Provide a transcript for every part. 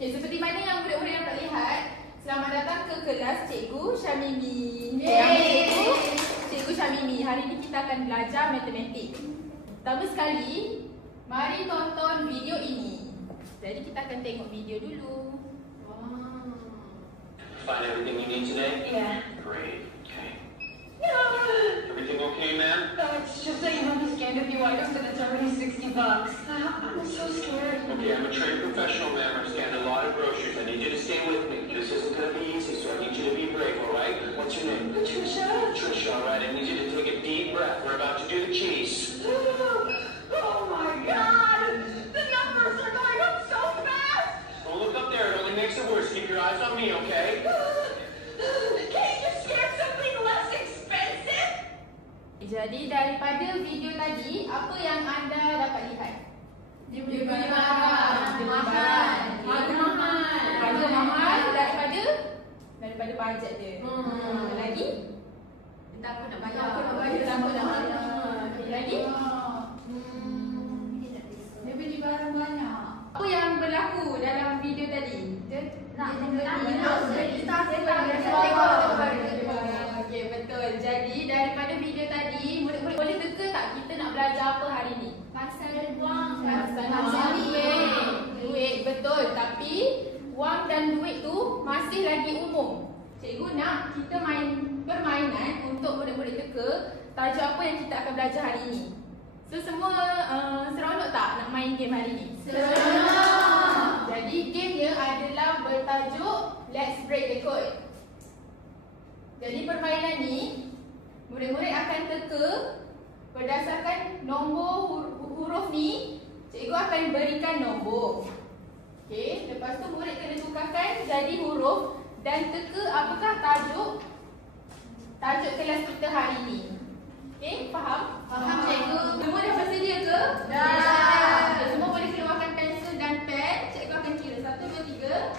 Okay, seperti mana yang murid-murid dapat lihat, selamat datang ke kelas Cikgu Syamimi. Cikgu Syamimi. Hari ini kita akan belajar matematik. Pertama sekali, mari tonton video ini. Jadi kita akan tengok video dulu. Find everything you need today? Yeah. Great. Okay. Yeah. Everything okay, ma'am? It's just that you have me scanned a few items and it's already $60. I'm so scared. Okay, I'm a trained professional, ma'am. I've scanned a lot of groceries. I need you to stay with me. This isn't going to be easy, so I need you to be brave, all right? What's your name? Patricia? Trisha, all right? I need you to take a deep breath. We're about to do the cheese. Oh my God! The numbers are going up so fast! Don't look up there. It only makes it worse. Keep your eyes on me, okay? Can't you just get something less expensive? Jadi daripada video tadi, apa yang anda dapat lihat? Dia beli barang, dia mahal. Harga mahal daripada bajet dia. Lagi? Tak apa nak Tanpa nak bayar. Okay, lagi? Dia beli barang banyak. Apa yang berlaku dalam video tadi? Okey, betul. Jadi daripada video tadi, murid-murid boleh teka tak kita nak belajar apa hari ni? Pasal wang. Duit, betul. Tapi wang dan duit tu masih lagi umum. Cikgu nak kita main permainan untuk murid-murid teka tajuk apa yang kita akan belajar hari ni. So semua seronok tak nak main game hari ni? Seronok. Jadi gamenya adalah bertajuk Let's Break the Code. Jadi permainan ni murid-murid akan teka berdasarkan nombor huruf ni. Cikgu akan berikan nombor. Okey, lepas tu murid kena tukarkan jadi huruf dan teka apakah tajuk kelas kita hari ni. Okey, faham? Faham, cikgu. Semua dah bersedia ke? Dah. Okay, semua boleh keluarkan pensel dan pen. Cikgu akan kira 1, 2, 3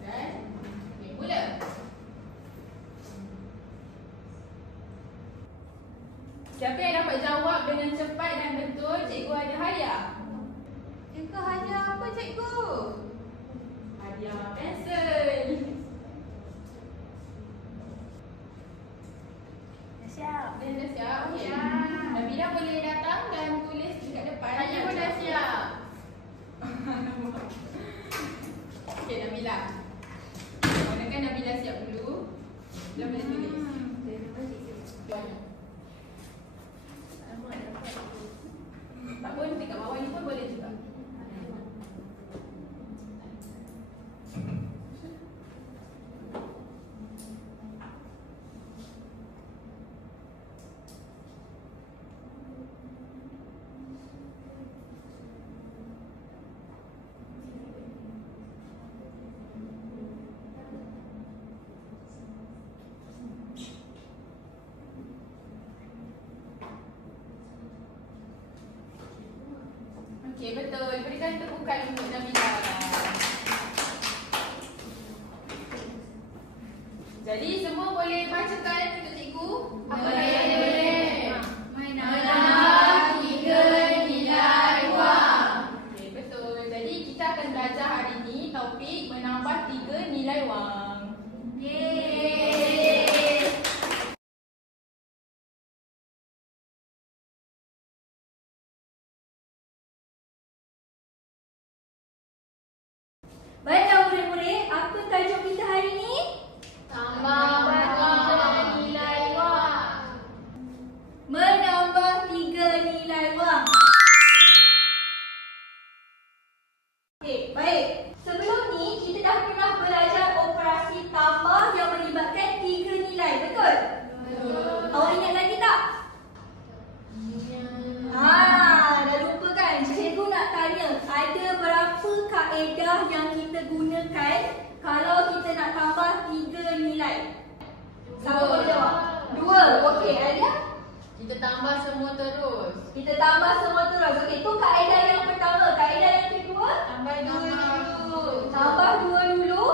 dan okey, mula. Siapa yang dapat jawab dengan cepat dan betul, cikgu ada hadiah. Cikgu hadiah apa, cikgu? Hadiah pensel. Dah siap. Dah siap? Okey. Nabila boleh datang dan tulis dekat depan. Saya pun dah siap. Okey, Nabila. Gunakan Nabila siap dulu. Belum boleh tulis. Tak pun dekat bawah ni pun boleh juga. Okey, betul. Berikan tepukan untuk Nabila. Jadi semua boleh bacakan untuk cikgu? Apa dia? Menambah 3 nilai wang. Okey, betul. Jadi kita akan belajar hari ni topik menambah 3 nilai wang. Yeay. Baiklah murid-murid, apa tajuk kita hari ni? Tambah 3 nilai wang. Menambah 3 nilai wang. Okey, baik. Sebelum ni kita dah pernah belajar operasi tambah yang melibatkan 3 nilai, betul? Betul. Awak ingat lagi tak? Dah lupa kan? Cikgu nak tanya, ada berapa kaedah yang kita gunakan kalau kita nak tambah 3 nilai? Siapa boleh jawab? 2. Okey, ada? Kita tambah semua terus. Kita tambah semua terus. Okey, tu kaedah yang pertama. Kaedah yang kedua, Tambah 2 dulu. tambah 2 dulu.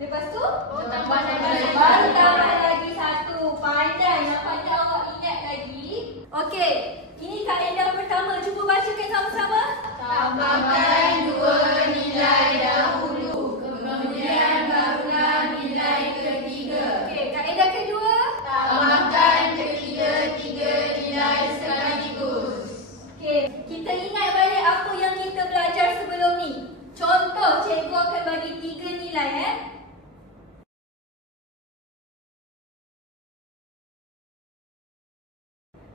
Lepas tu, Tambah lagi. baru tambah lagi 1. Pandai, nampaknya awak ingat lagi. Okey, ini kaedah pertama. Cuba bacakan sama-sama. Tambahkan 2 nilai dahulu. ingat balik apa yang kita belajar sebelum ni. Contoh, cikgu akan bagi 3 nilai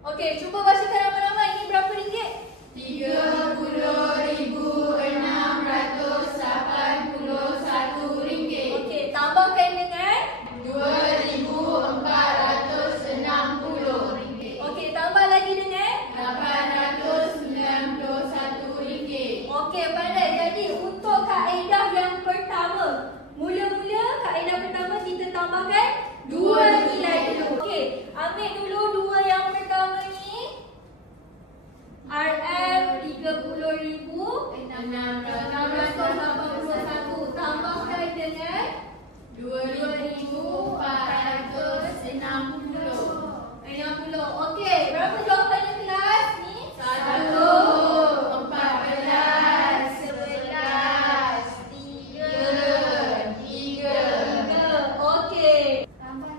Okey, cuba bacakan nama-nama. Ini berapa ringgit? 30,681 ringgit. Okey, tambahkan dengan 2,460 ringgit. Okey, tambah lagi dengan 891 ringgit. Okey, pandai. Jadi untuk kaedah yang pertama, mula-mula kaedah pertama kita tambahkan 2 nilai dulu. Okey, ambil dulu 2 yang pertama ni. RM 30,681 tambahkan dengan 2,460. Okey, berapa jawapannya kelas ni? 1, 14, 11, 3. Okey.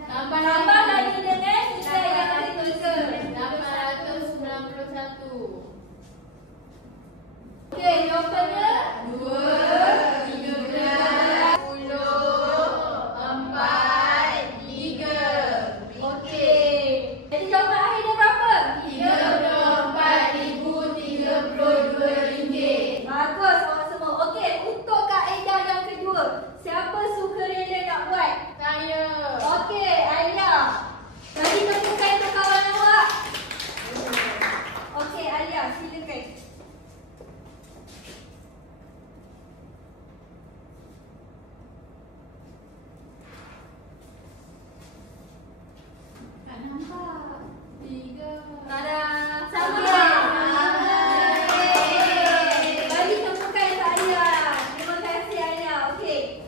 Tambah lagi dengan nilai yang ketiga. 891. Okey, jawapannya 2, 13, 4, 3. okey. Jadi jawapan akhir dia berapa? 34,032 ringgit. Bagus awak semua. Okey, untuk kaedah yang kedua, siapa suka rela nak buat? Saya. Okey, Alia. Bagi temukan ke kawan awak. Okey, Alia, silakan. Tak nampak. 3. Tada. Sama. Bagi temukan ke Alia. Terima kasih Alia. Okey.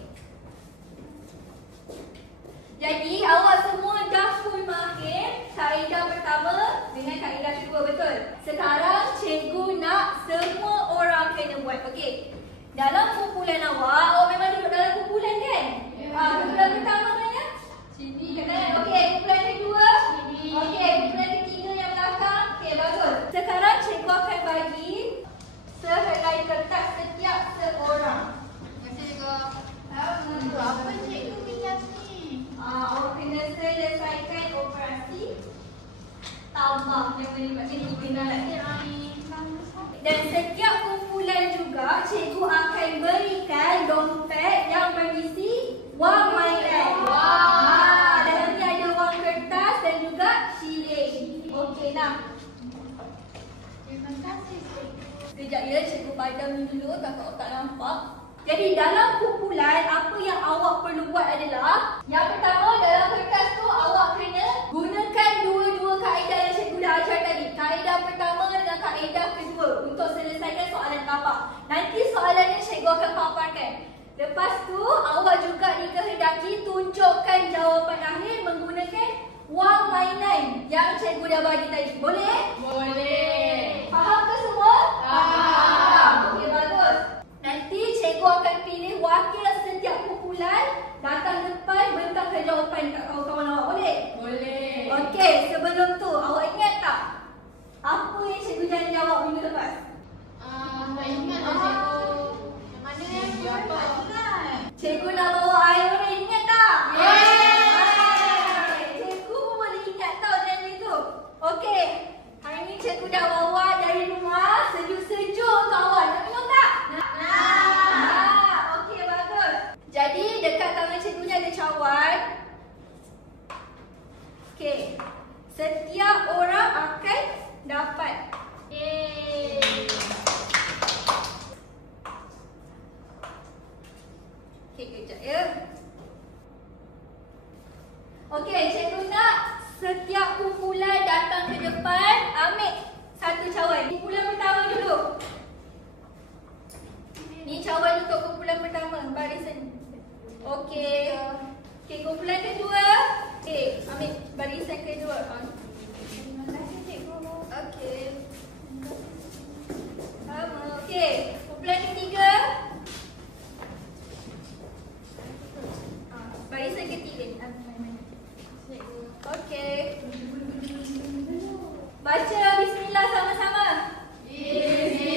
Jadi awak semua dah full mahir kaedah pertama dengan kaedah kedua, betul? Sekarang cikgu nak semua orang kena buat. Okey. Dalam kumpulan awak memang duduk dalam kumpulan kan? Kumpulan pertama mana? Sini. Kanan. Okey, kumpulan kedua? Sini. Okey, kumpulan ketiga yang belakang. Okey, bagus. Sekarang cikgu akan bagi sehelai kertas setiap seorang. Apa cikgu bincang ni? Awak kena selesaikan operasi tambah yang melibatkan kepindahan. Dan setiap kumpulan juga cikgu akan berikan dompet yang berisi wang mainan. Dalamnya ada wang kertas dan juga shilling. Okey nak. Terima kasih cikgu. Sekejap ya, cikgu padam dulu takut tak nampak. Jadi dalam kumpulan apa yang awak perlu buat adalah yang pertama, dalam kertas tu awak kena gunakan dua-dua kaedah yang cikgu dah ajar tadi. Kaedah pertama dengan kaedah kedua untuk selesaikan soalan tapak. Nanti soalannya cikgu akan paparkan. Lepas tu awak juga dikehendaki tunjukkan jawapan akhir menggunakan wang mainan yang cikgu dah bagi tadi. Boleh? Boleh. Faham ke semua? Faham. Okey, bagus. Nanti cikgu akan pilih wakil setiap kumpulan datang depan bentangkan jawapan kat kawan-kawan awak. Boleh? Boleh. Okey, sebelum tu awak ingat tak apa yang cikgu jangan jawab minggu lepas? Tak ingat lah cikgu. Yang mana yang jawab? Cikgu nak bawa air, ingat tak? Yeay! Cikgu pun boleh ingat tau janji tu. Okey, hari ni cikgu dah bawa dari rumah sejuk-sejuk untuk awak. Nak minum tak? Okey, bagus. Jadi dekat tangan cikgu ni ada cawan. Okey, setiap orang akan dapat. Okey, kejap ya. Okey, cikgu nak setiap kumpulan datang ke depan, ambil satu cawan. Kumpulan pertama dulu. Ni cawan untuk kumpulan pertama, barisan. Okey. Okey, kumpulan kedua. Okey, ambil barisan kedua. Terima kasih cikgu. Okey. Sama. Okey, kumpulan ketiga. Barisan ketiga. Okey. Baca bismillah sama-sama. Bismillah.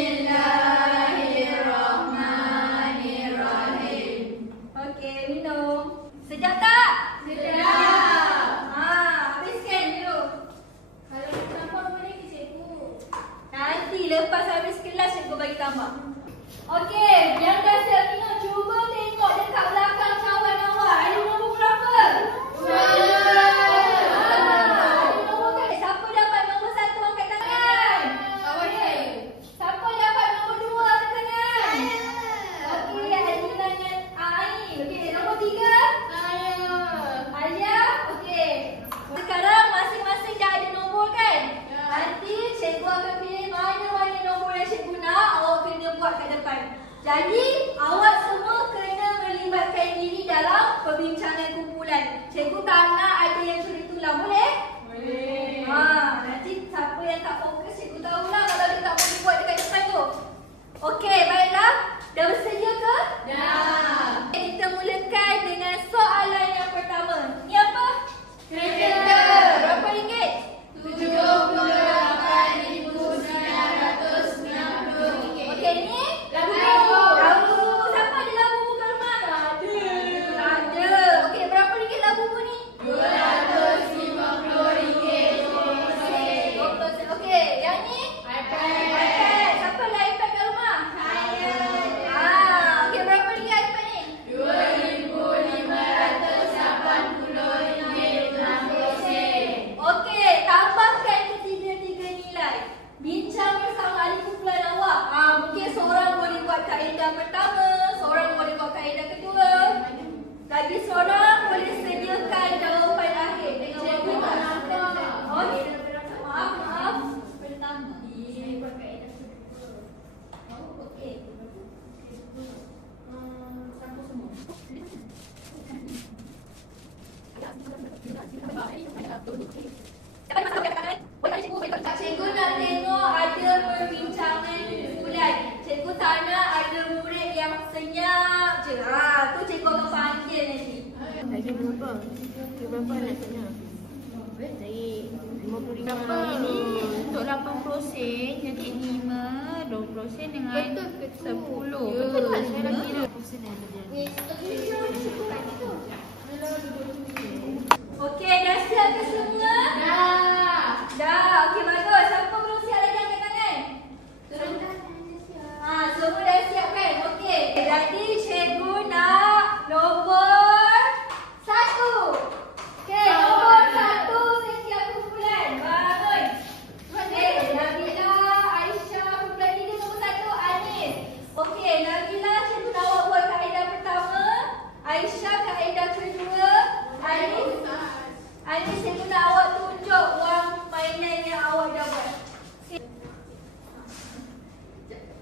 Jadi, awak semua kena melibatkan diri dalam perbincangan kumpulan. Cikgu tak nak ada yang curi tulang, boleh? Boleh. Nanti siapa yang tak fokus, cikgu tahulah kalau dia tak boleh buat dekat depan tu. Okey, baiklah. Dah bersedia ke? Dah. Kita mulakan dengan soalan yang pertama. Ni apa? Kereta. Berapa ringgit? 78,990 Okey, ni? Labu. Labu. Siapa ada labu kat rumah? Tak ada. Okey, berapa ringgit labu ni? RM250. Okey, yang ni? iPad. Siapa ada iPad kat rumah? Saya. Okey, berapa ringgit iPad ni? RM2,580.60. Okey, tambahkan ketiga-tiga nilai. Bincang bersama ahli kumpulan awak. Mungkin seorang boleh buat kaedah pertama, seorang boleh buat kaedah kedua. Lagi seorang boleh sediakan jawapan akhir dengan Cikgu tak nampak. Maaf. Pertama. Saya buat kaedah kedua. Okey. Campur semua. Cikgu nak tengok ada perbincangan kumpulan. Cikgu tak nak ada murid yang senyap je. Tu cikgu akan panggil nanti. Lagi berapa? Berapa anaknya? Baik, RM50 ini untuk 80% jadi 5, 20% dengan 10. Betul tak saya nak kira? Okey, dah siap ke semua? Dah. Okey, bagus. Siapa belum siap lagi angkat tangan? Semua dah siap kan? Okey. Jadi cikgu nak nombor 1. Okey, nombor 1 setiap kumpulan. Bagus. Okey, Nabila, Aisyah, kumpulan 3 nombor 1 Anis. Okey, Nabila, cikgu nak awak buat kaedah pertama. Aisyah kaedah kedua. Anis, cikgu nak awak tunjuk wang mainan yang awak dah buat.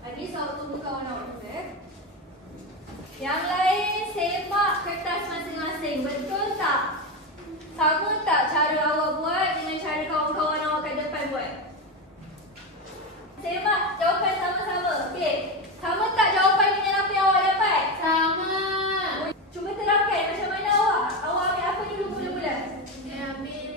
Anis, awak tunggu kawan awak. Yang lain semak kertas masing-masing. Betul tak? Sama tak cara awak buat dengan cara kawan-kawan awak kat depan buat? Semak jawapan sama-sama. Okey. Sama tak jawapan dengan apa yang awak dapat? Sama. Cuba terangkan macam mana awak. Awak ambil apa dulu mula-mula? Saya ambil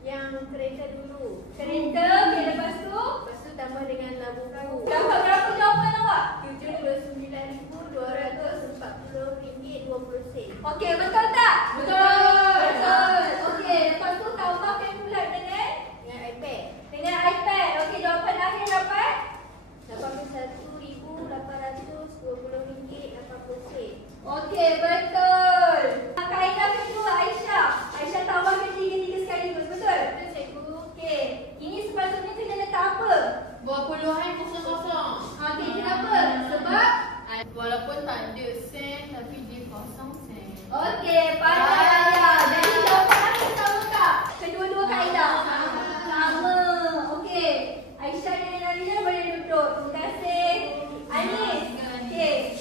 yang kereta dulu. Kereta, okey, lepas tu? Lepas tu tambah dengan labu. Dapat berapa jawapan awak? RM79,240.20. Okey, betul tak? Betul. Betul. Okey, lepas tu tambahkan pula dengan Dengan iPad. iPad. Okey, jawapan akhir dapat? RM81,820.80. Okey, betul. Kaedah kedua Aisyah. Aisyah tambahkan tiga-tiga sekaligus, betul? Betul, cikgu. Okey, ini sepatutnya kena letak apa? Buat puluhan kosong-kosong. Okey, kenapa? Sebab? Walaupun tak ada sen tapi dia kosong sen. Okey, pandai. Jadi jawapan akhir sama tak? Kedua-dua kaedah? Sama. Okey, Aisyah dengan Nabila boleh duduk. Terima kasih. Anis. Okey,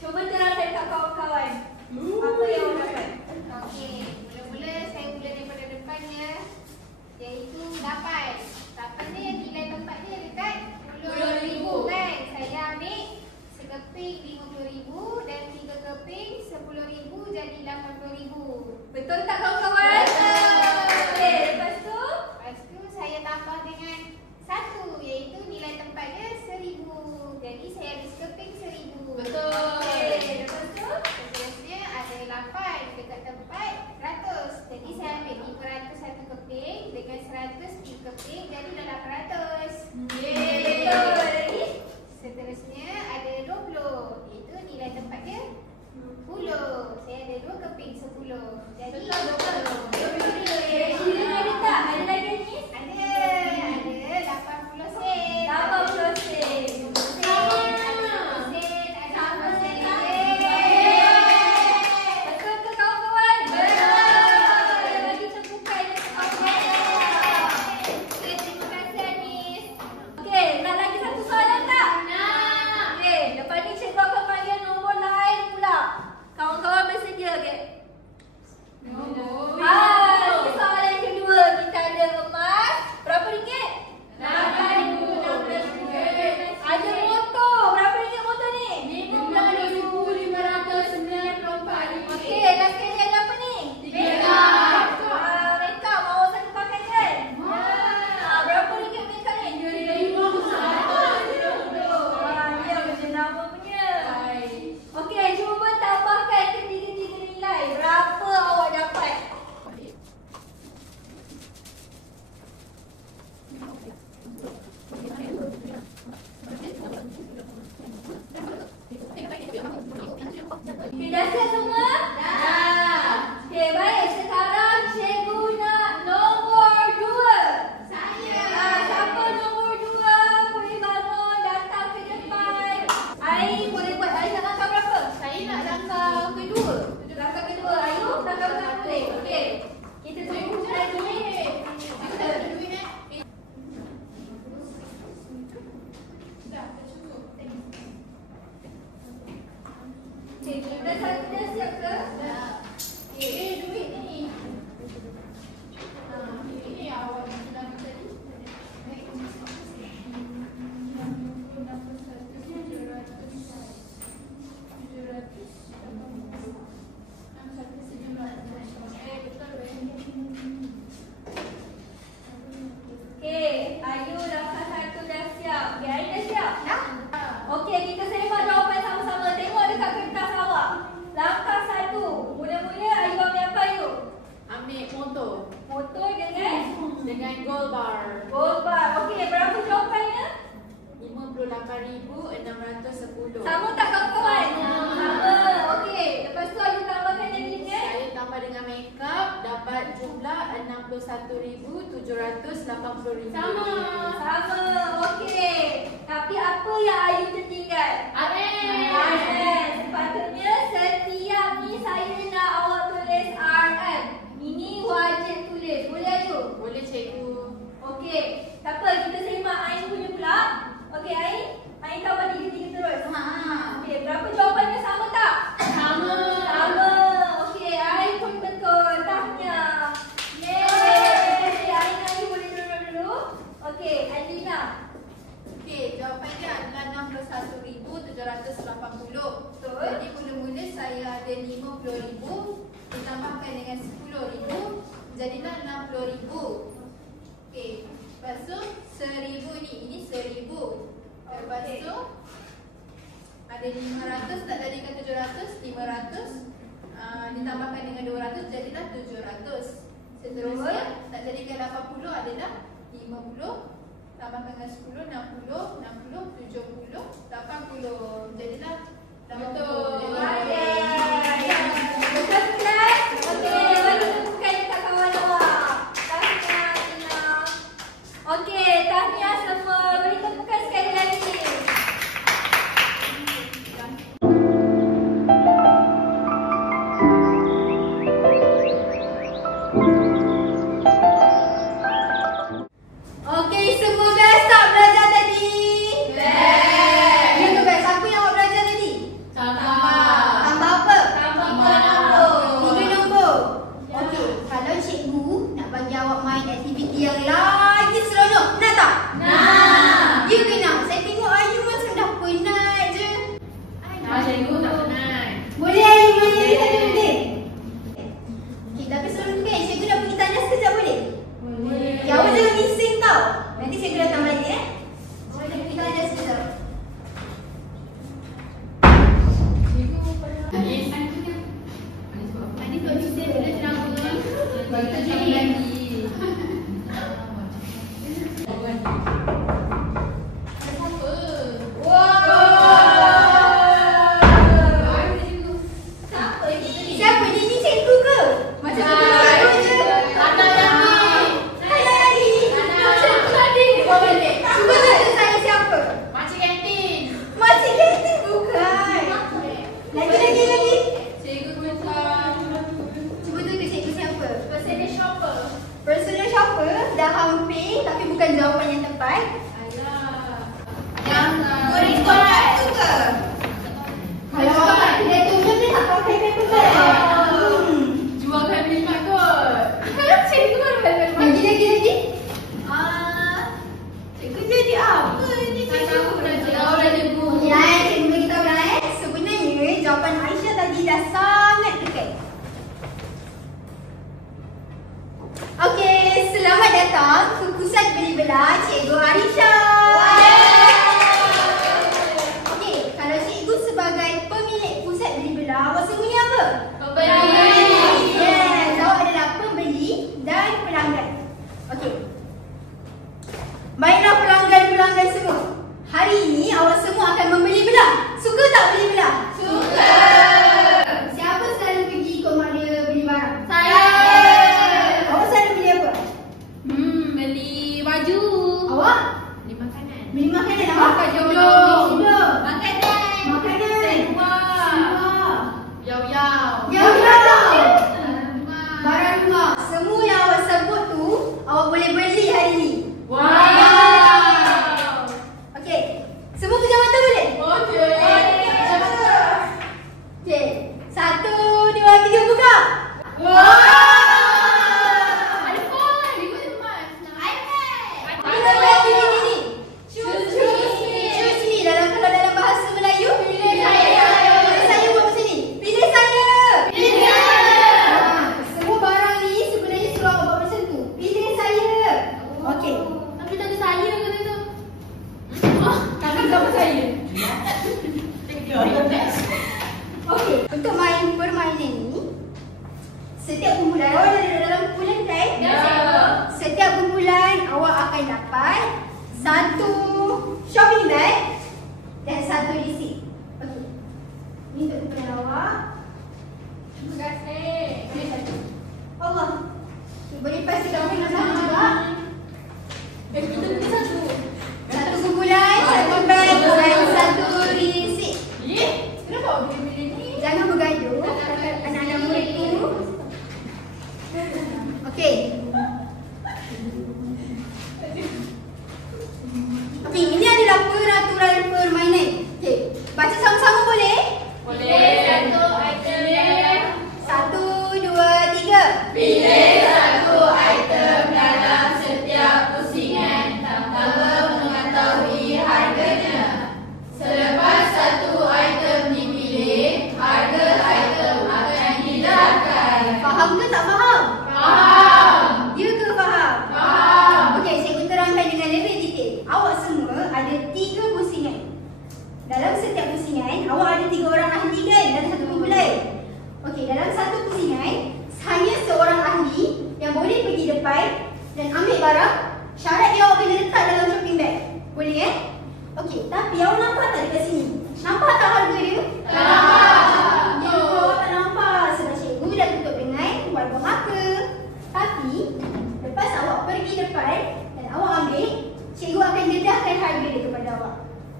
cuba terangkan kat kawan-kawan. Apa yang awak dapat? Okey, mula-mula saya mula daripada depannya, iaitu 8. 8 ni yang nilai tempatnya dekat RM10,000 kan. Saya ambil sekeping RM50,000 dan 3 keping RM10,000 jadi RM80,000. Betul tak kawan-kawan? Okey, lepas tu? Lepas tu saya tambah dengan 1 iaitu nilai tempatnya RM1,000. Jadi saya ada sekeping RM1,000. Betul. Okey, lepas tu? Seterusnya ada 8 dekat tempat 100. Jadi saya ambil 500 satu keping dengan 100 3 keping jadilah 800. Betul. Lagi? Seterusnya ada 20 iaitu nilai tempatnya 10. Saya ada 2 keping 10. Jadi 20. Kira ada tak? Ada lagi ni? Ada 80 sen. 80 sen. Dah satu dah siap ke? Duit ni. Duit ni awak sudah tadi. Okey, Ayu langkah satu dah siap. Okey, Ayu dah siap? Dah. Okey, kita semak jawapan sama-sama. Tengok dekat kertas awak. Langkah satu. Mula-mula Ayu ambil apa Ayu? Ambil motor Motor dengan gold bar. gold bar. Okey, berapa jawapannya? 58,610. Sama tak kawan-kawan? Sama. Okey, lepas tu Ayu tambahkan lagi dengan Saya tambah dengan makeup dapat jumlah 61,780. Sama. Okey. Tapi apa yang Ayu tertinggal? RM. Sepatutnya setiap ni saya nak awak tulis RM. Ini wajib tulis. Boleh Ayu? Boleh cikgu. Okey. Tak apa, kita semak Ain punya pula. Okey Ain. Ain tambah 3 terus. Okey, berapa jawapannya sama tak? Sama. Okey, Ain pun betul. Tahniah. Yeay. Ain lagi boleh dulu. Okey, Adina. Okey, jawapannya adalah 61,780. Betul. Jadi mula-mula saya ada 50,000 ditambahkan dengan 10,000 jadilah 60,000. Okey, lepas tu 1,000 ni, ini 1,000. Lepas tu ada 500 tak jadikan 700, 500 ditambahkan dengan 200 jadilah 700. Seterusnya tak jadikan 80 adalah 50 tambahkan dengan 10, 60, 60, 70, 80. Jadilah 80. Betul kelas? Okey, bagi tepukan dekat kawan awak. Tahniah Adina. Okey, tahniah semua. Beri tepukan sekali lagi. Okey, semua best tak belajar tadi? Best. Ya ke best? Apa yang awak belajar tadi? Tambah apa? Tambah 3 nombor. Okey, kalau cikgu nak bagi awak main aktiviti yang lagi seronok, nak tak? Nak. Ya ke nak? Saya tengok Ayu macam dah penat je. Cikgu tak penat. Boleh Ayu, boleh. Okey, tapi sebelum tu kan, cikgu nak pergi tanya sekejap boleh? Ya, awak jangan bising tau. Nanti cikgu datang balik Awak nak pergi tanya sekejap. Tadi Tok Cita bila ceramah baru jadi lagi. Siapa ni? Ni cikgu ke? Macam tu baru je. Hai lagi. Cikgu tadi. Cuba tunjuk saya siapa? Makcik kantin. Makcik kantin bukan. Lagi. Cikgu bukan. Cuba tunjuk cikgu siapa? Personal shopper. Personal shopper dah hampir tapi bukan jawapan yang tepat. Alah. Yang boleh tolak tu ke? Kalau awak tidak tunjuk dia tak pakai paper bag. Jualkan lima kot. Cikgu baru belajar Lagi. Cikgu jadi apa ni cikgu? Ya, cikgu beritahu dah sebenarnya jawapan Aisyah tadi dah sangat dekat. Okey, selamat datang ke pusat beli belah Cikgu Aisyah. permainan ni, setiap kumpulan, awak dah duduk dalam kumpulan kan? Setiap kumpulan awak akan dapat satu shopping bag dan satu receipt. Okey. Ni untuk kumpulan awak. Terima kasih. Ini satu. Allah. Boleh pass kita orang dengan sama juga. Kita beli satu. Satu kumpulan, satu bag dan satu receipt. Kenapa awak pilih ni? Jangan bergaduh. Anak-anak murid tu. Okey. Okey, ini adalah peraturan permainan. Okey, baca sama-sama boleh? Boleh. Satu item dia. 1, 2, 3. Pilih satu item dalam setiap pusingan tanpa mengetahui harganya. Selepas satu item dipilih, harga item akan hidangkan. Faham ke tak faham? Faham. Ya ke faham? Faham. Okey, cikgu terangkan dengan lebih detail. Awak semua ada 3 pusingan. Dalam setiap pusingan, awak ada 3 orang ahli kan dalam satu kumpulan. Okey, dalam satu pusingan, hanya seorang ahli yang boleh pergi depan dan ambil barang. Syarat dia awak kena letak dalam shopping bag. Boleh eh? Okey, tapi awak nampak tak dekat sini? Nampak tak harga dia? Tak. Ya, awak tak nampak sebab cikgu dah tutup dengan warna marker. Tapi, lepas awak pergi depan dan awak ambil, cikgu akan dedahkan harga dia kepada awak.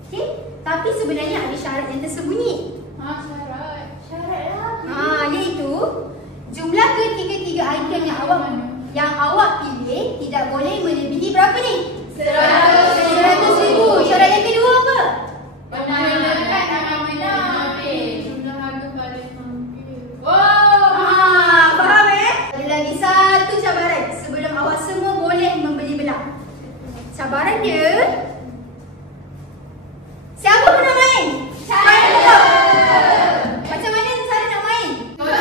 Okey? Tapi sebenarnya ada syarat yang tersembunyi. Syarat. Iaitu jumlah ketiga-tiga item yang awak pilih tidak boleh melebihi berapa ni? 100,000. Syarat yang kedua apa? Menekan amanah. Jumlah harga paling hampir. Faham eh? Ada lagi satu cabaran sebelum awak semua boleh membeli belah. Cabaran dia, siapa pernah main? Saya betul. Macam mana cara nak main? Okey,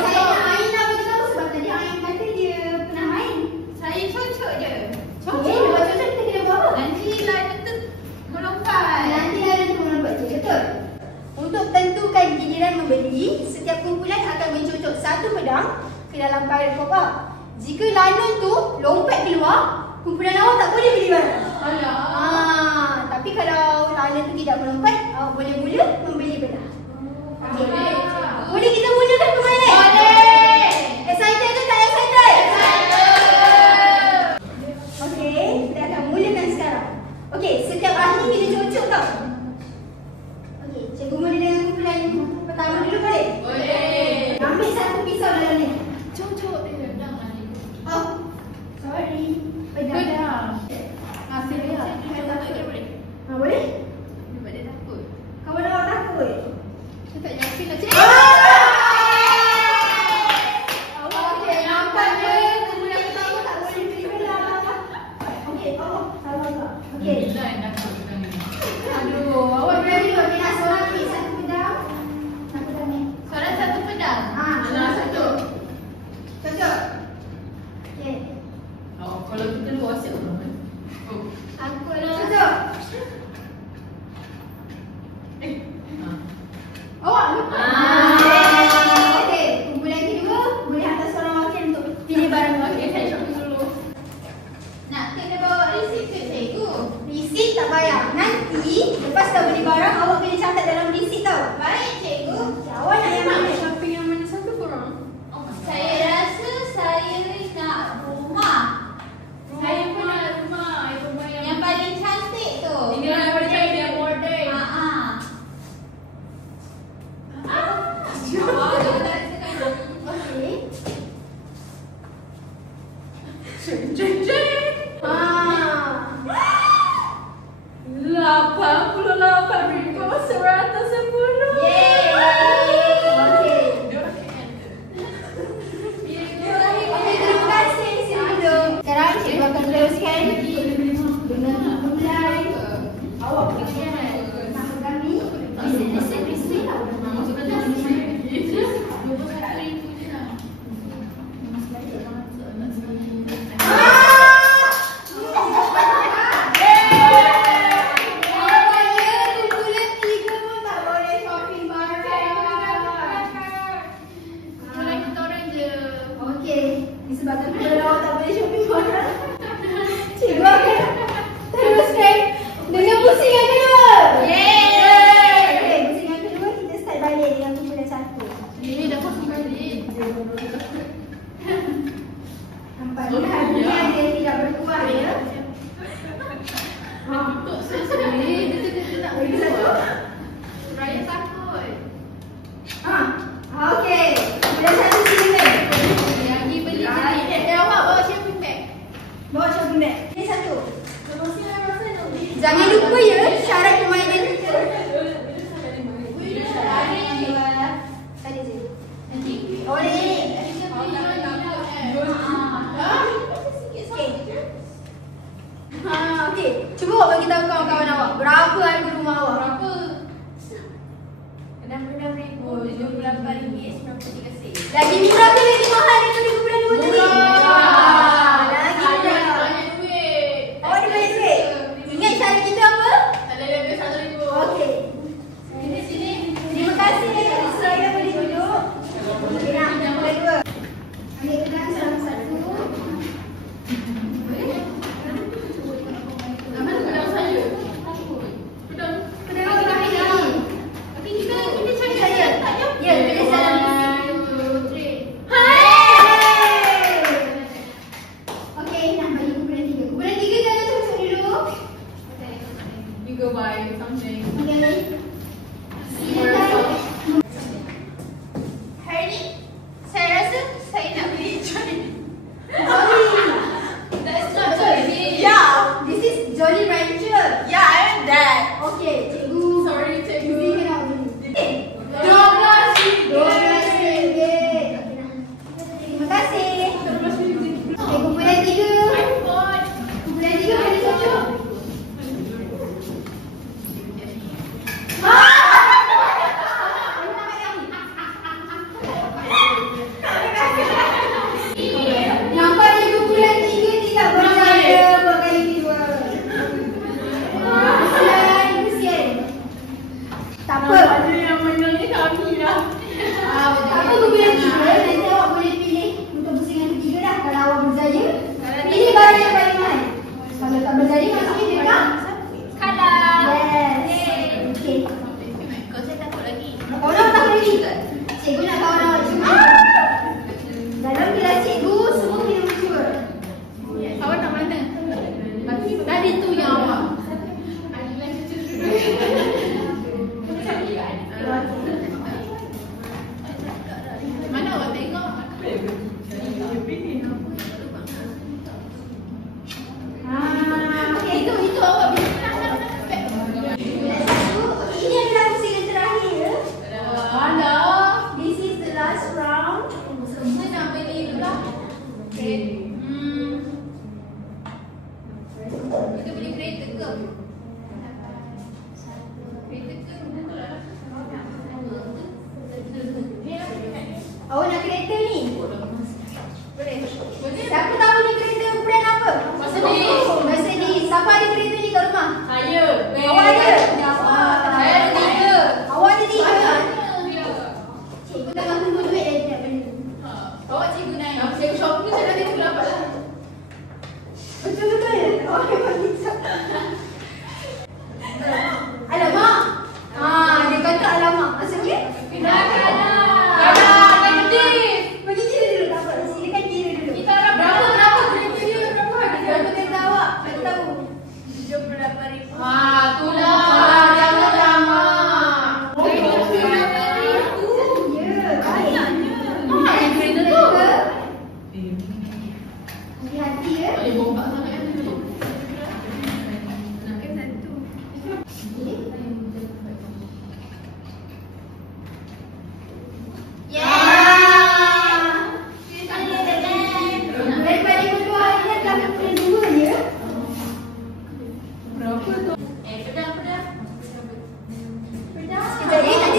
saya nak Aina beritahu sebab tadi Aina kata dia pernah main. Saya cocok je. Okey, lepas tu kita kena buat apa? Nanti line tu melompat. Nanti ada tu melompat je, betul? Untuk tentukan giliran membeli, setiap kumpulan akan mencocok satu pedang ke dalam pirate pop-up. Jika lanun tu lompat keluar, kumpulan awak tak boleh beli barang. Tapi kalau lanun tu tidak melompat, awak boleh mula membeli belah. Okey. Boleh kita mulakan permainan? Boleh. Excited ke tak excited? Okey, kita akan mulakan sekarang. Okey, setiap ahli kena cocok tau. Okey, cikgu mula dengan kumpulan pertama dulu boleh? Boleh. Ambil satu pisau dalam ni. Cocok dia. Jangan. Oh, sorry. Pedang. Hasil dia. Boleh? Sebab dia takut. Kawan awak takut? Saya tak yakin nak cakap. Okey, nampaknya kumpulan pertama tak boleh beli belah. Okey, salah. Okey. Aduh, awak berani awak nak seorang ambil satu pedang. Satu pedang ni. Seorang satu pedang. Salah satu. Cocok. Okey. Kalau kita luar siap apa? Aku cocok. Awak lupa. Okey, kumpulan kedua boleh hantar seorang wakil untuk pilih barang. Okey, saya shopping dulu. Nak kena bawa receipt ke cikgu? Receipt tak payah. Nanti lepas dah beli barang, awak kena catat dalam receipt tau. Baik cikgu. Awak nak yang mana? Shopping yang mana satu korang? Saya rasa saya nak rumah. Saya pun nak rumah. Yang paling cantik tu. Ini lah daripada saya dia modern. Okey. Jeng. 88,000.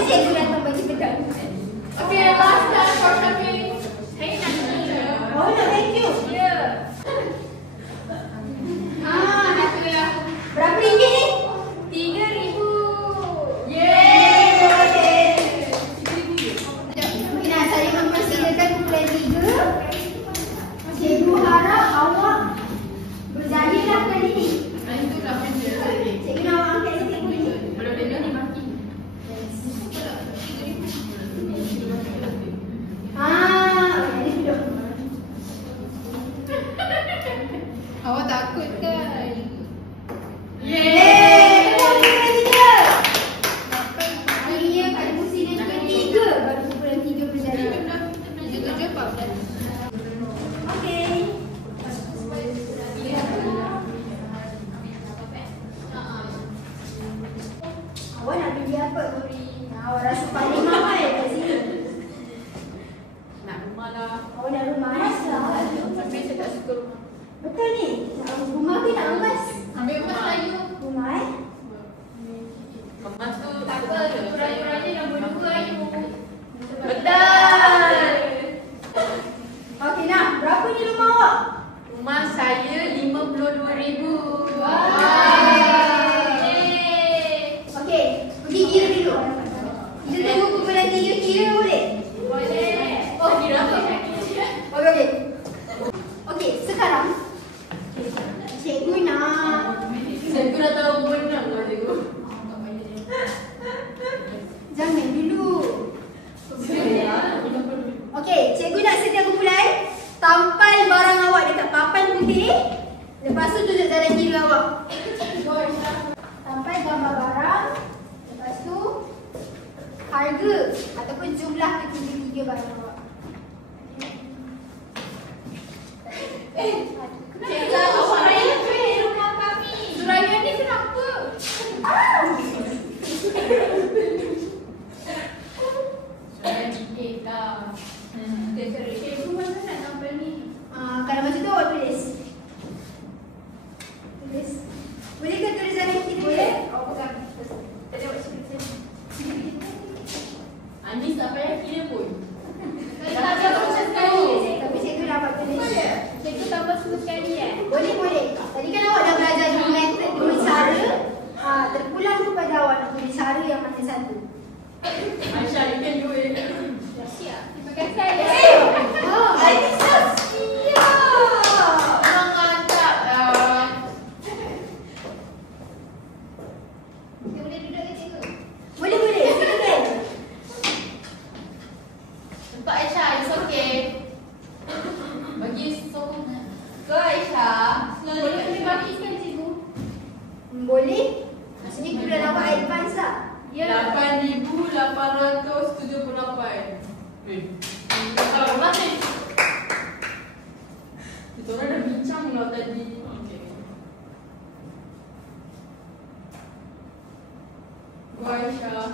cikgu datang bagi pedang. Okay, last time for Syafie. Saya nak Oh, nak thank you. Ya. Berapa ringgit ni? 3,000. Yeay. Okey, saya mempersilakan kumpulan 3. Cikgu harap awak berjaya kali ni. Itulah kerja. Cikgu nak awak angkat cikgu ni. Belum dia ni maki. Ini duduk. Awak takut kan? Yeay. Kumpulan 3. Akhirnya pada pusingan ketiga baru kumpulan 3 berjaya. Okey. Awak nak beli apa? Awak rasa paling mahal kat sini. Nak rumah lah. Awak nak rumah asal. Tapi saya tak suka rumah. Betul ni? Nak rumah ke nak emas? Ambil rumah Melayu. Rumah Emas tu tak apa. Kurang-kurangnya nombor 2 Ayu. Betul. Okey nak, berapa ni rumah awak? Rumah saya 52,000. Okey, pergi kira dulu. Kita tunggu kumpulan 3 kira boleh? Boleh. Oh, Kira apa? Okey. Okey, sekarang cikgu nak Saya dah tahu benar lah cikgu. jangan dulu. Okey, cikgu nak sedia kumpulan. Tampal barang awak dekat papan putih. Lepas tu tunjuk jalan kiri awak. Tampal gambar barang. Lepas tu harga ataupun jumlah ketiga-tiga barang awak. Cikgu, Suraya culik rumah kami. Suraya ni kenapa? Suraya sikit lah. Cikgu mana nak tampal ni? Kalau macam tu awak tulis. Tulis. Boleh ke tulis jalan kiri? Boleh. Awak pegang. Tadi awak cakap sini. Anis tak payah kira pun. Tapi cikgu dapat tulis. Cikgu tambah 10 sekali Boleh, boleh. Tadi kan awak dah belajar dua method, dua cara. Terpulang kepada awak nak tulis cara yang mana satu. Aisyah, you can do it. Siap. Terima kasih ayah. Aisyah siap. Mantap lah. Kita boleh duduk ke cikgu? Boleh, boleh. Silakan. Nampak Aisyah, it's okay. Bagi sokongan. Go Aisyah. Boleh kena bagikan cikgu? Boleh. Maksudnya kumpulan awak advance lah. 8,878. Kalau masih. Kita orang dah bincang lah tadi. Go Aisyah.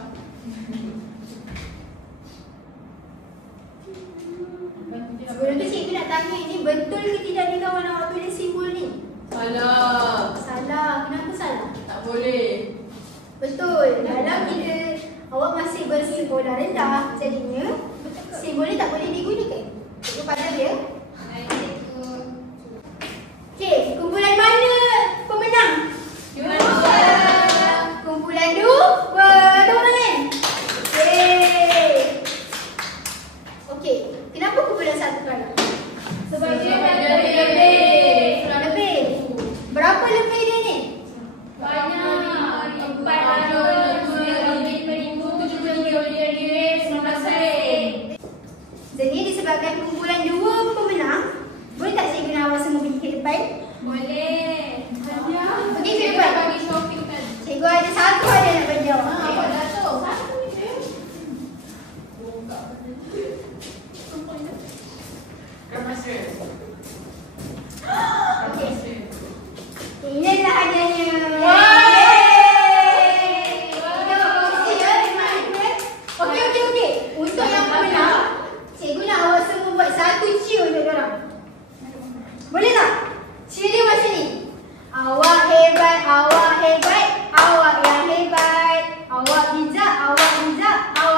Sebelum tu cikgu nak tanya ni betul ke tidak ni kawan awak tulis simbol ni? Salah. Salah. Kenapa salah? Tak boleh. Betul. Dalam bila awak masih bersekolah rendah, jadinya simbol ni tak boleh digunakan. Cikgu pandang dia. Baik cikgu. Okey, kumpulan mana pemenang? Kumpulan 2. Tepuk tangan. Yeay. Okey, kenapa kumpulan 1 kalah? Sebab dia ada lebih. Lebih. Berapa lebih dia ni? Banyak. 4,573 Jadi disebabkan kumpulan 2 pemenang, boleh tak cikgu nak awak semua pergi ke depan? Boleh. Pergi ke depan. Bagi shopping tadi. Cikgu ada satu aja nak bagi awak. Awak jatuh. Okey. Ini adalah hadiahnya. Okey. Untuk yang pemenang, cikgu nak awak semua buat satu cheer untuk diorang. Boleh tak? Cheer dia macam ni. Awak hebat, awak hebat, awak yang hebat. Awak bijak, awak bijak, awak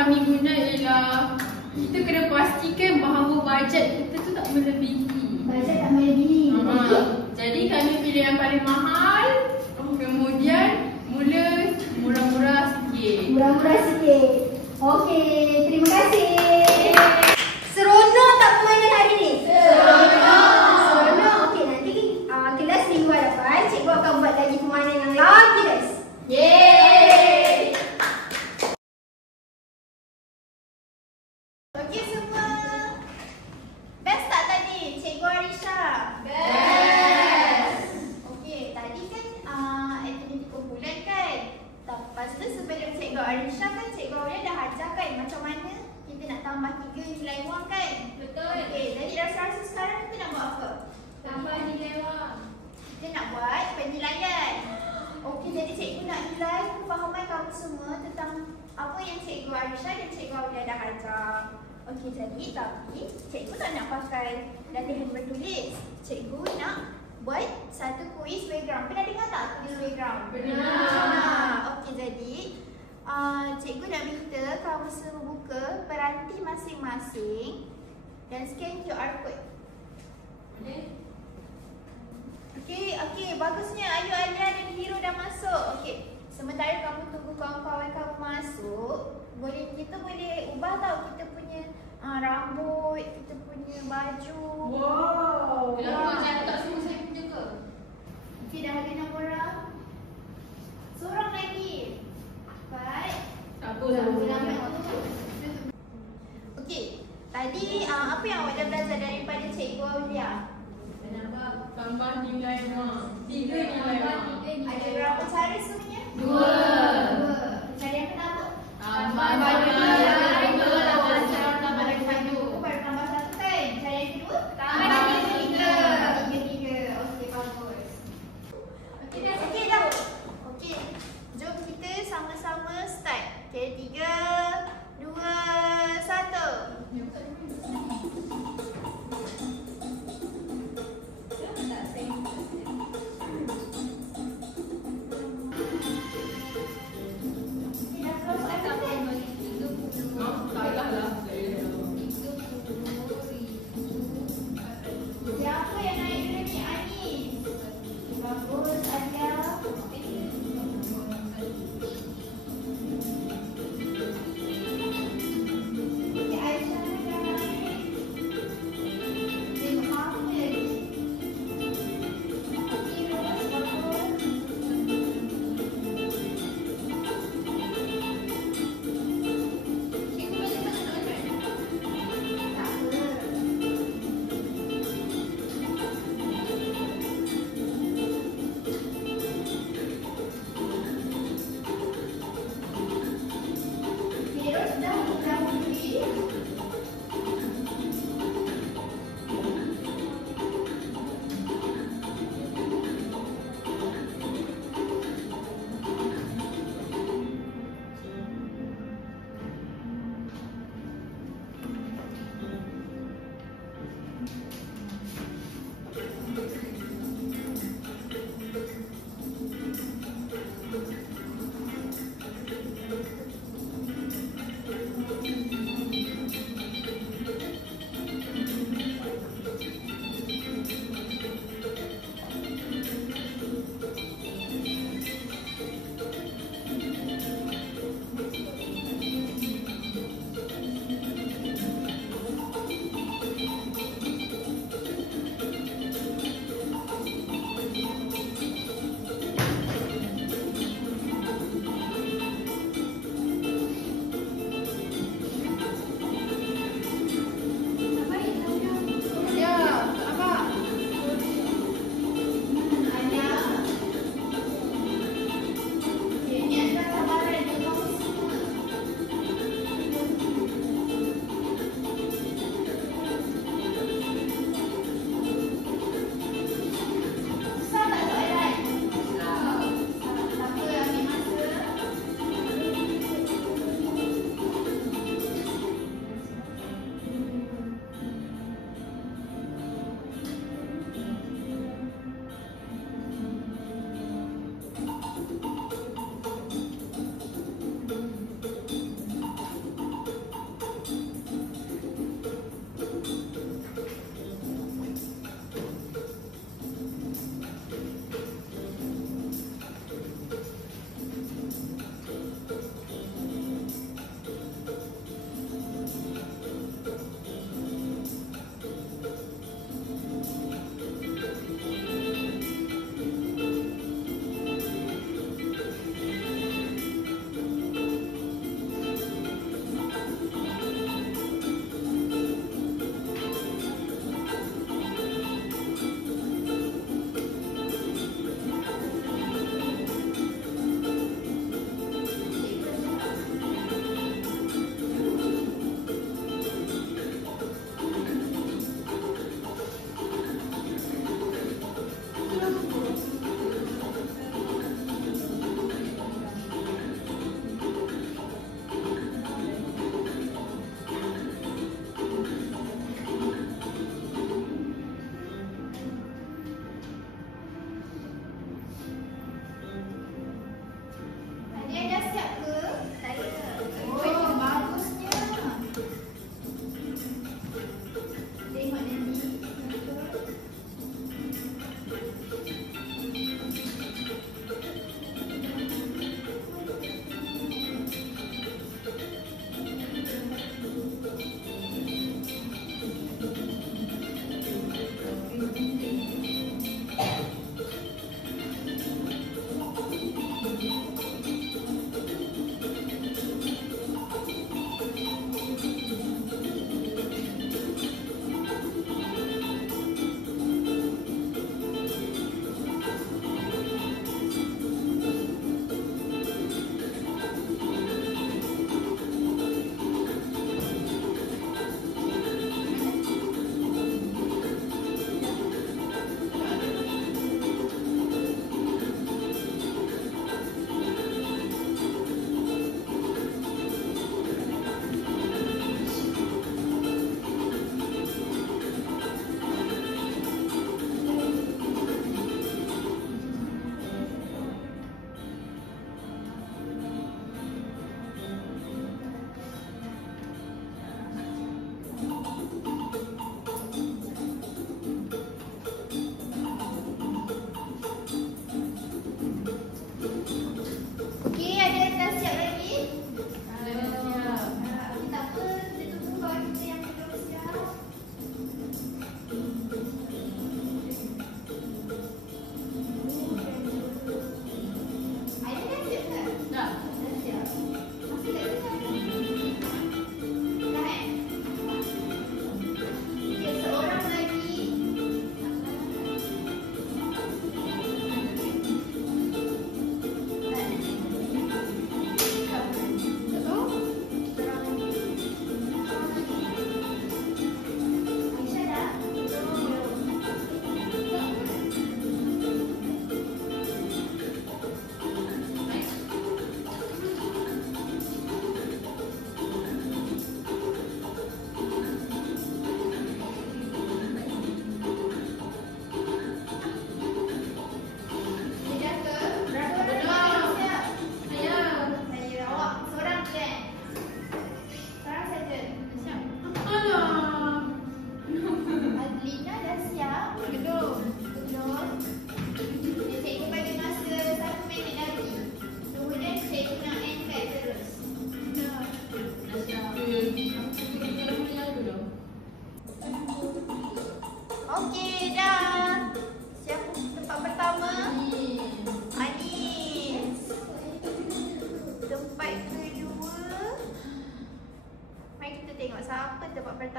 kami guna ialah kita kena pastikan bahawa bajet kita tu tak melebihi. Bajet tak melebihi. Jadi kami pilih yang paling mahal, kemudian mula murah-murah sikit. Murah-murah sikit. Okey, terima kasih. Seronok tak permainan hari ni? Seronok. Okey, nanti kelas minggu hadapan cikgu akan buat lagi permainan yang lagi best. Yeay! Okey semua. Best tak tadi? Cikgu Arisha? Best! Okey, tadi kan aktiviti kumpulan kan? Lepas tu sebelum Cikgu Arisha kan Cikgu Aulia dah ajar kan macam mana kita nak tambah 3 nilai wang kan? Betul. Okey, jadi rasa-rasa sekarang kita nak buat apa? Tambah nilai wang. Kita nak buat penilaian. Okey, jadi cikgu nak nilai kefahaman kamu semua tentang apa yang Cikgu Arisha dan Cikgu Aulia dah ajar. Okey, jadi tapi cikgu tak nak pakai latihan bertulis. Cikgu nak buat satu kuis background. Pernah dengar tak kuis background? Pernah. Okey, jadi cikgu nak minta kamu semua buka peranti masing-masing dan scan QR code. Boleh? Okey, bagusnya Ayu, Alia dan Hiro dah masuk. Okey, sementara kamu tunggu kawan-kawan kamu masuk, kita boleh ubah tau kita punya rambut, kita punya baju. Wow! Kenapa jatuh semua saya punya ke? Okey, dah ada 6 orang. Seorang lagi. Baik. Apa Okey, tadi apa yang awak dah belajar daripada Cikgu Aulia? tambah nilai wang. 3 nilai wang. Ada berapa cara sebenarnya? 2. Cara yang pertama? Tambah nilai 5 tambah 1 tambah lagi 1. Baru tambah 1 kan? Cara yang kedua? Tambah 3. 3. Okey, bagus.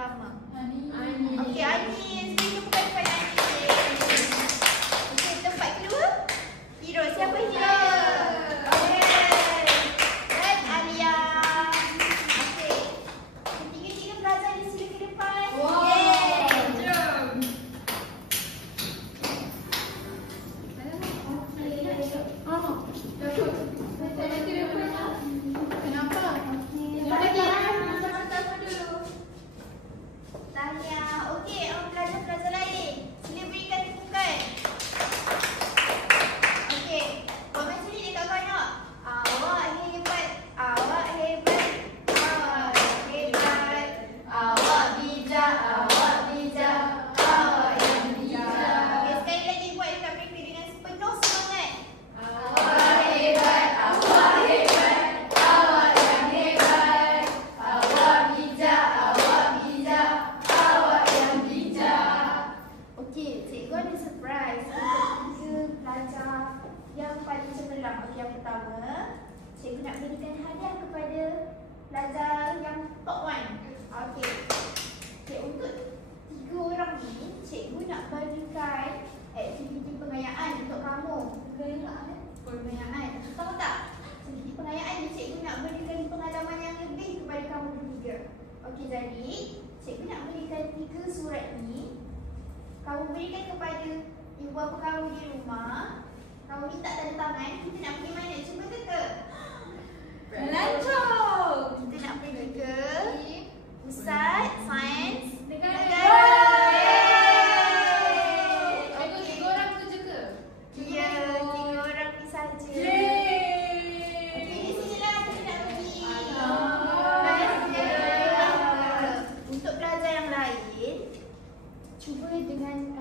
pertama? Ani. Okey, Ani. Sini bukan kepada Ani. Okey, tempat kedua. Hero. Siapa hero? Okey. Dan Alia. Okey. Ketiga-tiga pelajar di sini ke depan. Tahniah. Okey, pelajar-pelajar lain. Sila berikan tepukan. Okey, buat macam ni dekat kawan. Awak hebat. Awak hebat. Awak hebat. Awak bijak. Awak bijak. Awak yang bijak. Okey, sekali lagi buat dekat mereka dengan sepenuh semangat. Awak hebat. Awak hebat. Awak yang hebat. Awak bijak. Awak bijak. Awak yang bijak. Okey, cikgu ada surprise untuk 3 pelajar yang paling cemerlang. Okey, yang pertama, cikgu nak berikan hadiah kepada pelajar yang top 1. Okey. Okey, untuk 3 orang ni, cikgu nak berikan aktiviti pengayaan untuk kamu. Pengayaan. Tahu tak? Aktiviti pengayaan ni cikgu nak berikan pengalaman yang lebih kepada kamu bertiga. Okey, jadi cikgu nak berikan 3 surat ni. Kamu berikan kepada ibu bapa kamu di rumah. Kamu minta tanda tangan. Kita nak pergi mana? Cuba teka. Melancong. Kita nak pergi ke Pusat Sains Negara. Cikgu 3 orang tu je ke? Ya, 3 orang ni saja. Okey, di sinilah kita nak pergi. Untuk pelajar yang lain, cuba dengan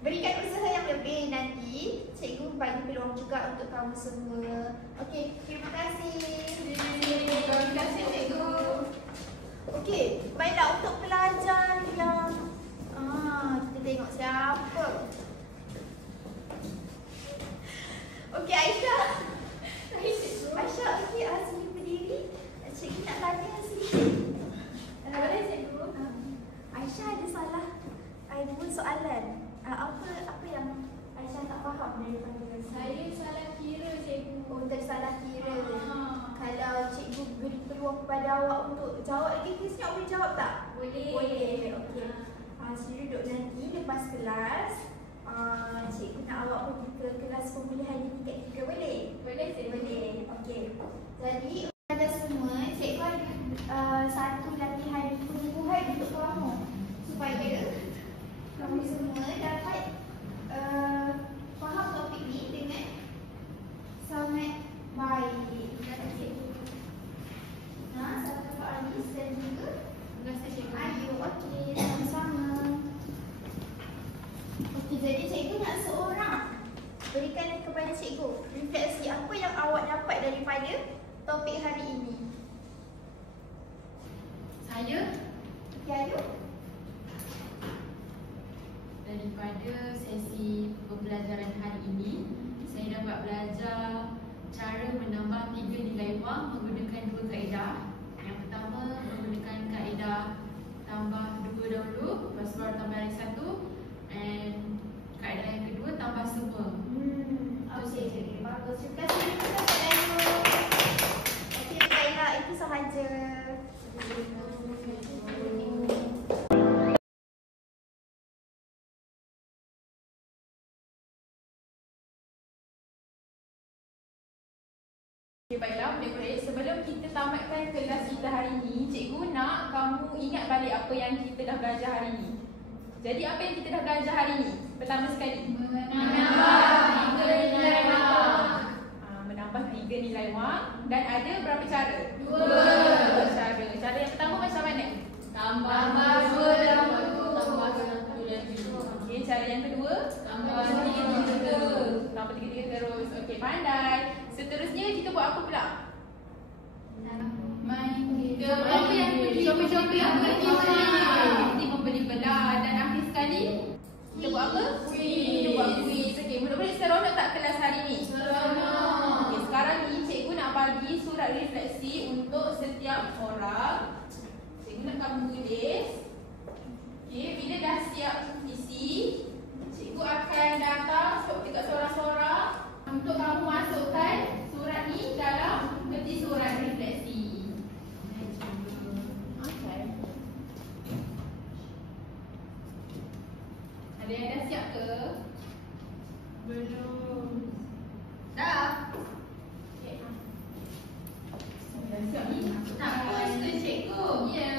berikan usaha yang lebih nanti. Cikgu bagi peluang juga untuk kamu semua. Okey, terima kasih. Terima kasih cikgu. Okey, baiklah untuk pelajar yang kita tengok siapa. Okey, Aisyah. Aisyah, okey, sini berdiri. Cikgu nak tanya sedikit. Boleh cikgu? Aisyah ada salah buat soalan. Apa yang Aisyah tak faham daripada Saya salah kira cikgu. Oh, tersalah kira. Kalau cikgu beri peluang kepada awak untuk jawab lagi kuis ni, awak boleh jawab tak? Boleh. Boleh, okey. Sila duduk nanti lepas kelas. Cikgu nak awak pergi ke kelas pemulihan di tingkat 3, boleh? Boleh cikgu. Boleh, okey. Jadi, pada semua, cikgu ada satu latihan penyembuhan untuk kamu. Supaya kamu semua dapat faham topik ni dengan sangat baik. Okey. Satu Pak Anis dan juga Ayu. Okey, sama-sama. Okey, jadi cikgu nak seorang berikan kepada cikgu refleksi apa yang awak dapat daripada topik hari ini. Saya Okey, Ayu. daripada sesi pembelajaran hari ini, saya dapat belajar cara menambah 3 nilai wang menggunakan 2 kaedah. Yang pertama menggunakan kaedah tambah 2 dahulu, lepas baru tambah lagi 1, dan kaedah yang kedua tambah semua. Okey, bagus. Terima kasih kepada Ayu. Okey, baiklah, itu sahaja. Okay, baiklah murid-murid, sebelum kita tamatkan kelas kita hari ini, cikgu nak kamu ingat balik apa yang kita dah belajar hari ini. Jadi apa yang kita dah belajar hari ini? Pertama sekali, menambah 3 nilai wang. Menambah 3 nilai wang, dan ada berapa cara? 2 cara. Cara yang pertama macam mana? Tambah 2 dahulu. Tambah 1 dahulu. Okey, cara yang kedua? Tambah 3 terus. Okey, pandai. Seterusnya kita buat apa pula? Main Apa yang Shopee yang pergi Ini membeli belah. Dan akhir sekali kita buat apa? Kita buat kuis. Okey, murid-murid seronok tak kelas hari ni? Seronok. Okey, sekarang ni cikgu nak bagi surat refleksi untuk setiap orang. Cikgu nak kamu siap isi, cikgu akan datang dekat seorang-seorang untuk kamu masukkan surat ni dalam peti surat refleksi. Okay. Ada yang dah siap ke? Belum. Dah. Okay. Dah siap ni? Tak puas ke cikgu? Ya.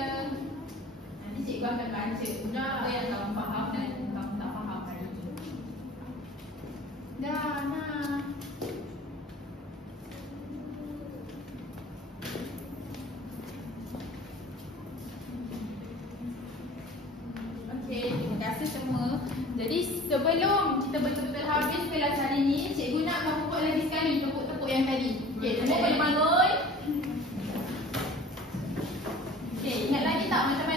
Nanti cikgu akan baca apa yang kamu faham dan kamu tak faham hari ni. Dah, nah. Okey, terima kasih semua. Jadi sebelum kita betul-betul habis kelas hari ni, cikgu nak kamu buat lagi sekali tepuk-tepuk yang tadi. Okey, semua boleh bangun. Okey, ingat lagi tak matematik?